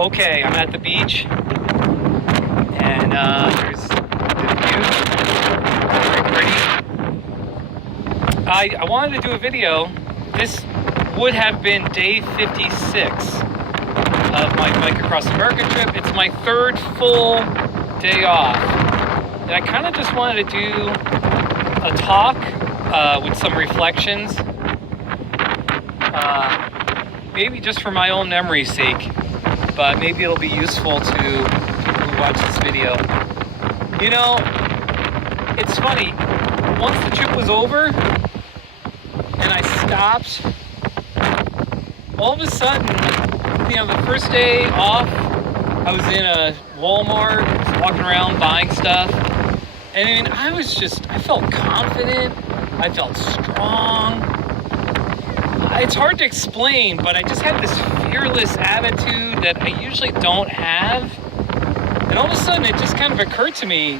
Okay, I'm at the beach, and there's the view. Very pretty. I wanted to do a video. This would have been day 56 of my Bike Across America trip. It's my third full day off. And I kind of just wanted to do a talk with some reflections. Maybe just for my own memory's sake, but maybe it'll be useful to people who watch this video. You know, it's funny. Once the trip was over and I stopped, all of a sudden, the first day off, I was in a Walmart, walking around buying stuff, and I felt confident, I felt strong. It's hard to explain, but I just had this fearless attitude that I usually don't have. And all of a sudden, it just kind of occurred to me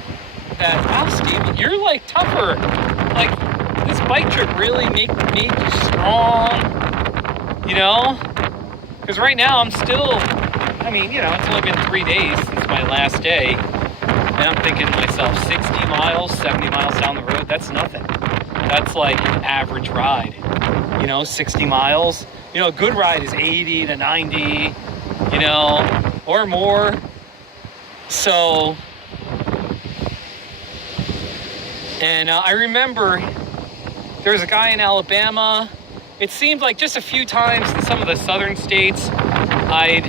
that, wow, Steve, you're like tougher. Like, this bike trip really made you strong, you know? Because right now I'm still, it's only been 3 days since my last day. And I'm thinking to myself, 60 miles, 70 miles down the road, that's nothing. That's like an average ride, 60 miles. A good ride is 80 to 90, or more. So, and I remember there was a guy in Alabama. It seemed like just a few times in some of the southern states, I'd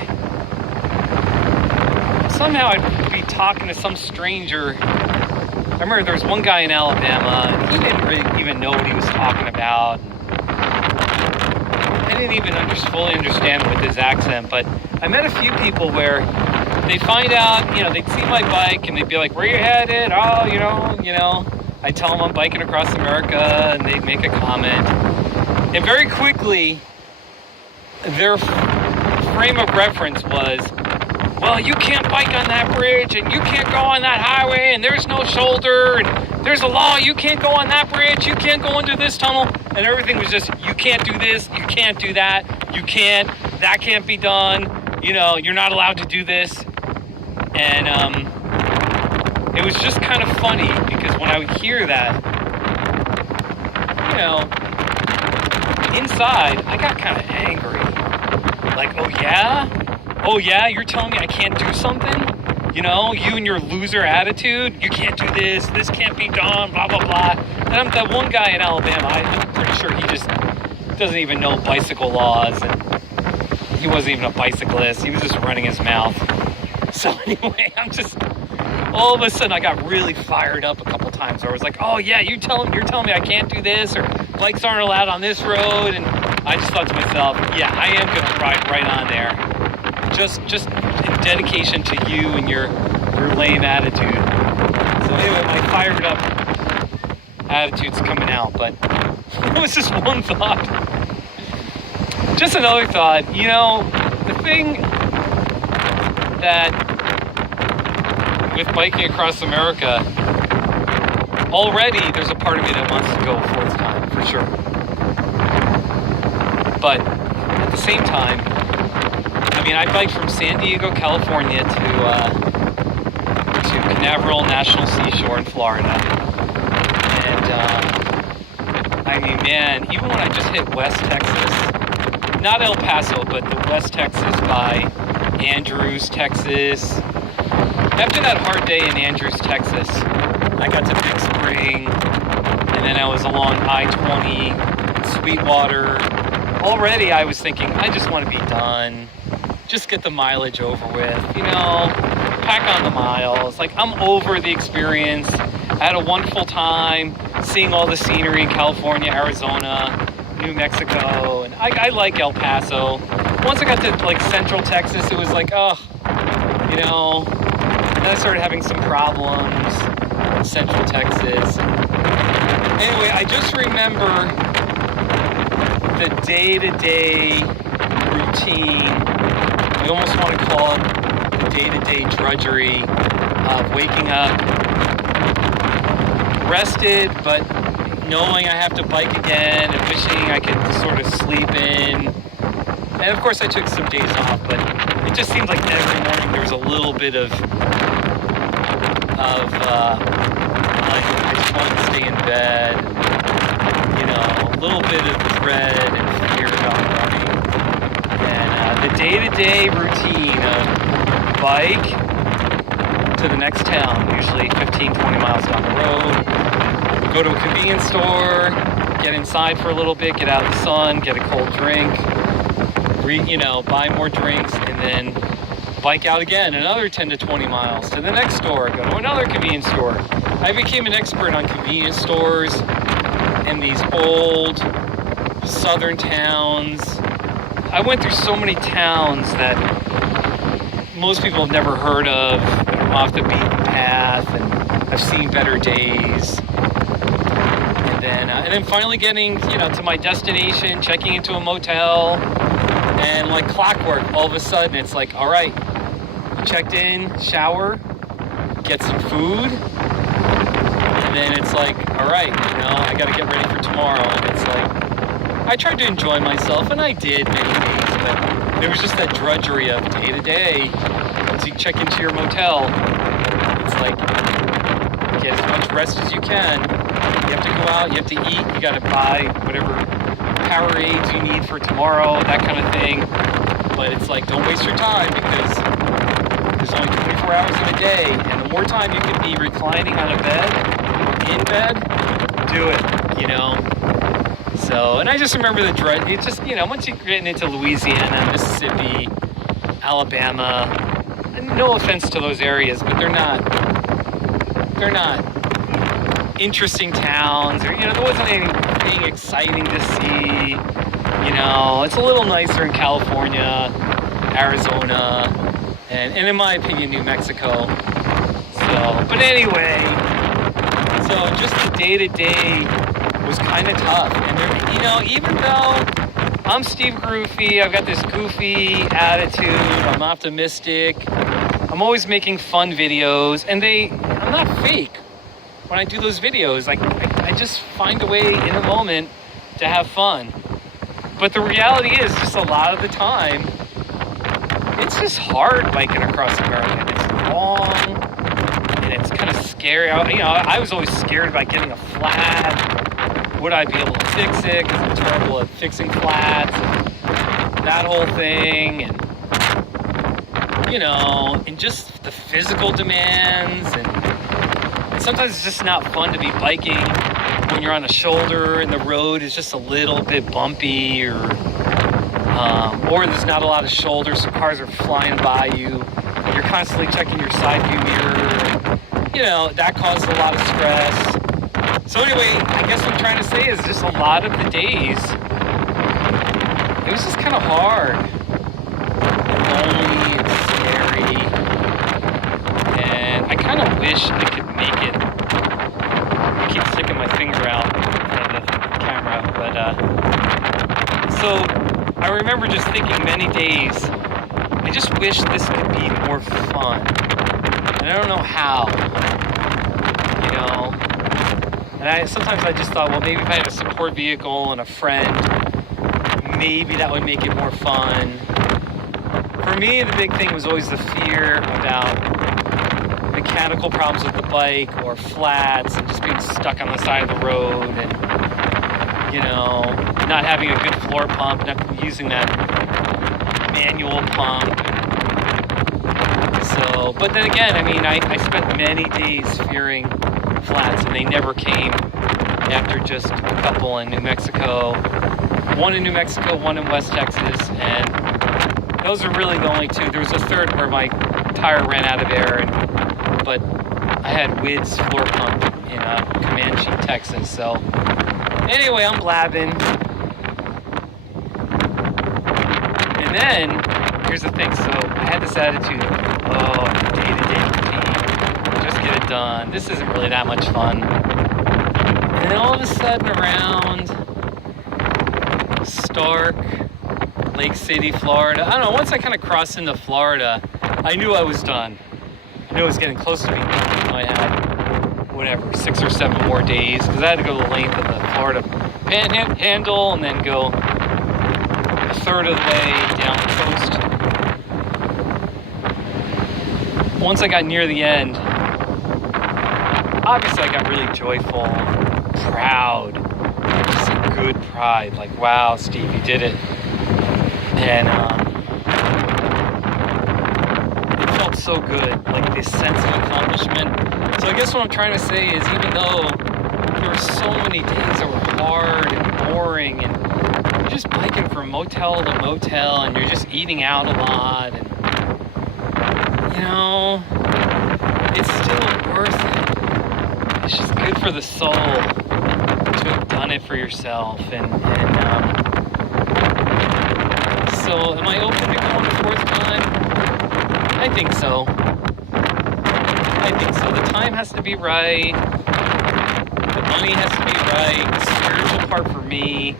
be talking to some stranger. I remember there was one guy in Alabama, and he didn't really even know what he was talking about. I didn't even fully understand with his accent, but I met a few people where they'd find out, they'd see my bike, and they'd be like, where you headed? Oh, I'd tell them I'm biking across America, and they'd make a comment. And very quickly, their frame of reference was, well, you can't bike on that bridge, and you can't go on that highway, and there's no shoulder, and there's a law, you can't go on that bridge, you can't go into this tunnel, and everything was just, you can't do this, you can't do that, that can't be done, you're not allowed to do this. And it was just kind of funny, because when I would hear that, inside, I got kind of angry. Like, oh yeah, you're telling me I can't do something? You and your loser attitude, you can't do this can't be done, blah, blah, blah. And that one guy in Alabama, I'm pretty sure he just doesn't even know bicycle laws, and he wasn't even a bicyclist, he was just running his mouth. So anyway, all of a sudden I got really fired up a couple times where I was like, oh yeah, you're telling me I can't do this, or bikes aren't allowed on this road, and I just thought to myself, yeah, I am gonna ride right on there. Just in dedication to you and your lame attitude. So anyway, my fired up attitude's coming out, but it was just one thought. Just another thought, the thing that with biking across America, already there's a part of me that wants to go a fourth time, for sure. But at the same time, I biked from San Diego, California to Canaveral National Seashore in Florida. And, even when I just hit West Texas, not El Paso, but the West Texas by Andrews, Texas. After that hard day in Andrews, Texas, I got to Big Spring, and then I was along I-20, Sweetwater. Already I was thinking, I just want to be done. Just get the mileage over with, pack on the miles. Like, I'm over the experience. I had a wonderful time seeing all the scenery in California, Arizona, New Mexico, and I like El Paso. Once I got to, Central Texas, it was like, then I started having some problems in Central Texas. Anyway, I just remember the day-to-day routine. I almost want to call it the day-to-day drudgery of waking up, rested, but knowing I have to bike again and wishing I could sort of sleep in. And of course I took some days off, but it just seemed like every morning there was a little bit of like, I just wanted to stay in bed, you know, a little bit of dread and fear about running. And the day-to-day routine of bike to the next town, usually 15, 20 miles down the road, go to a convenience store, get inside for a little bit, get out in the sun, get a cold drink, buy more drinks, and then bike out again another 10 to 20 miles to the next store, go to another convenience store. I became an expert on convenience stores in these old southern towns. I went through so many towns that most people have never heard of, off the beaten path, and I've seen better days. And then finally getting, to my destination, checking into a motel, and like clockwork, all of a sudden it's like, all right, you checked in, shower, get some food, and then it's like, all right, I got to get ready for tomorrow. And it's like, I tried to enjoy myself, and I did many days, but there was just that drudgery of day to day. Once you check into your motel, it's like, get as much rest as you can. You have to go out, you have to eat, you got to buy whatever Powerades you need for tomorrow, that kind of thing. But it's like, don't waste your time, because there's only 24 hours in a day, and the more time you can be reclining on a bed, in bed, do it, So, and I just remember the dread. It's just, once you're getting into Louisiana, Mississippi, Alabama, and no offense to those areas, but they're not interesting towns, or, there wasn't anything exciting to see. It's a little nicer in California, Arizona, and in my opinion, New Mexico. So, but anyway, so just the day-to-day was kind of tough. And there, even though I'm Steve Groofy, I've got this goofy attitude, I'm optimistic, I'm always making fun videos, and I'm not fake when I do those videos. Like, I just find a way in the moment to have fun. But the reality is, just a lot of the time, it's just hard biking across America. It's long, and it's kind of scary. I was always scared about getting a flat. Would I be able to fix it? Because I'm terrible at fixing flats. And that whole thing, and just the physical demands, and sometimes it's just not fun to be biking when you're on a shoulder and the road is just a little bit bumpy, or there's not a lot of shoulders, so cars are flying by you. You're constantly checking your side view mirror. That causes a lot of stress. So anyway, I guess what I'm trying to say is just a lot of the days, it was just kind of hard, and lonely, and scary, and I kind of wish I could make it. I keep sticking my finger out in front of the camera, but so I remember just thinking many days, I just wish this could be more fun, and I don't know how, and sometimes I just thought, well, maybe if I had a support vehicle and a friend, maybe that would make it more fun. For me, the big thing was always the fear about mechanical problems with the bike, or flats, and just being stuck on the side of the road, and not having a good floor pump, not using that manual pump. So, but then again, I spent many days fearing flats, and they never came after just a couple in New Mexico. One in New Mexico, one in West Texas, and those are really the only two. There was a third where my tire ran out of air, but I had WID's floor pump in Comanche, Texas. So anyway, I'm blabbing. And then, here's the thing. So I had this attitude of, day-to-day routine. Just get it done. This isn't really that much fun. And then all of a sudden around Stark, Lake City, Florida. I don't know, once I kind of crossed into Florida, I knew I was done. I knew I was getting close to being done. I had, 6 or 7 more days, because I had to go the length of the Florida Panhandle and then go a third of the way down the coast. once I got near the end, obviously I got really joyful, proud, just a good pride, like, wow, Steve, you did it. And it felt so good, like this sense of accomplishment. So I guess what I'm trying to say is, even though there were so many days that were hard and boring, and you're just biking from motel to motel, and you're just eating out a lot, and you know, it's still worth it. It's just good for the soul to have done it for yourself. And so, am I open to going a fourth time? I think so. I think so. The time has to be right. The money has to be right. The spiritual part for me,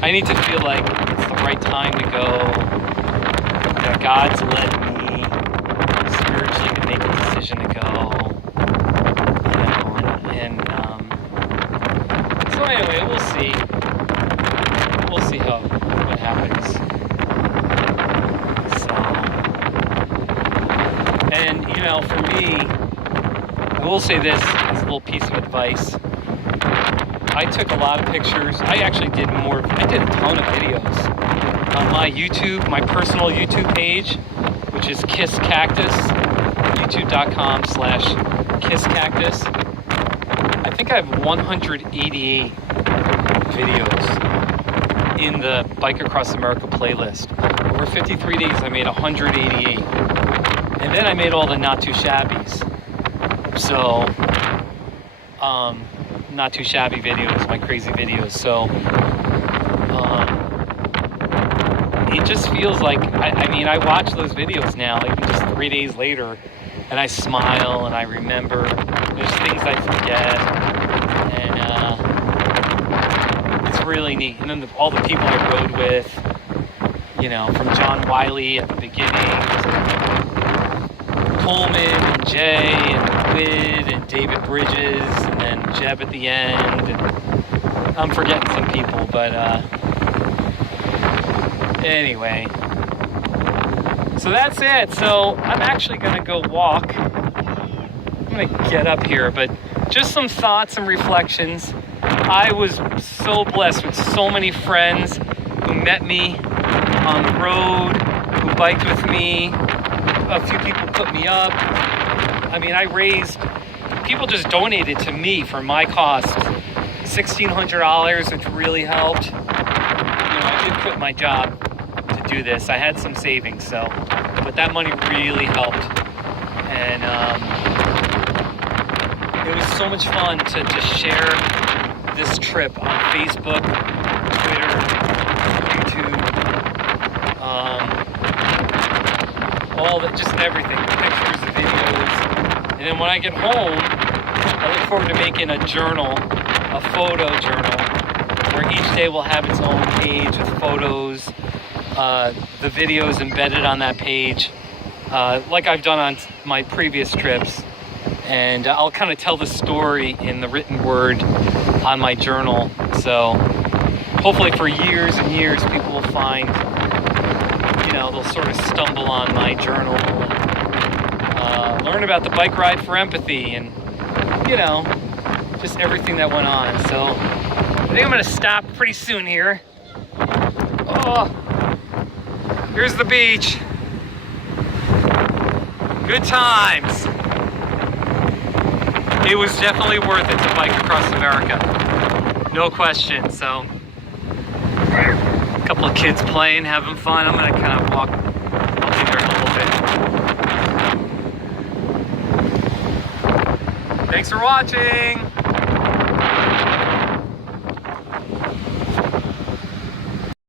I need to feel like it's the right time to go. That God's led me spiritually to make a decision to go. So anyway, we'll see. We'll see what happens. So, and you know, for me, I will say this as a little piece of advice. I took a lot of pictures. I actually did I did a ton of videos on my YouTube, my personal YouTube page, which is Kiss Cactus, youtube.com/Kiss Cactus. I think I have 188 videos in the Bike Across America playlist. Over 53 days, I made 188. And then I made all the Not Too Shabbies. So, Not Too Shabby videos, my crazy videos. So, it just feels like, I mean, I watch those videos now, even just 3 days later, and I smile and I remember. There's things I forget, and it's really neat. And then all the people I rode with, you know, from John Wiley at the beginning, to Coleman and Jay and Whit and David Bridges, and then Jeb at the end. And I'm forgetting some people, but anyway. So that's it. So I'm actually gonna go walk. I'm gonna get up here, but just some thoughts and reflections. I was so blessed with so many friends who met me on the road, who biked with me. A few people put me up. I mean, people just donated to me for my cost, $1,600, which really helped. You know, I did quit my job to do this. I had some savings, but that money really helped. And it was so much fun to just share this trip on Facebook, Twitter, YouTube, just everything, the pictures, the videos. And then when I get home, I look forward to making a journal, a photo journal, where each day will have its own page with photos, the videos embedded on that page, like I've done on my previous trips. And I'll kind of tell the story in the written word on my journal. So hopefully for years and years, people will find, you know, they'll sort of stumble on my journal and learn about the bike ride for empathy and, you know, just everything that went on. So I think I'm going to stop pretty soon here. Oh, here's the beach. Good times. It was definitely worth it to bike across America. No question. So, a couple of kids playing, having fun. I'm going to kind of walk in there a little bit. Thanks for watching.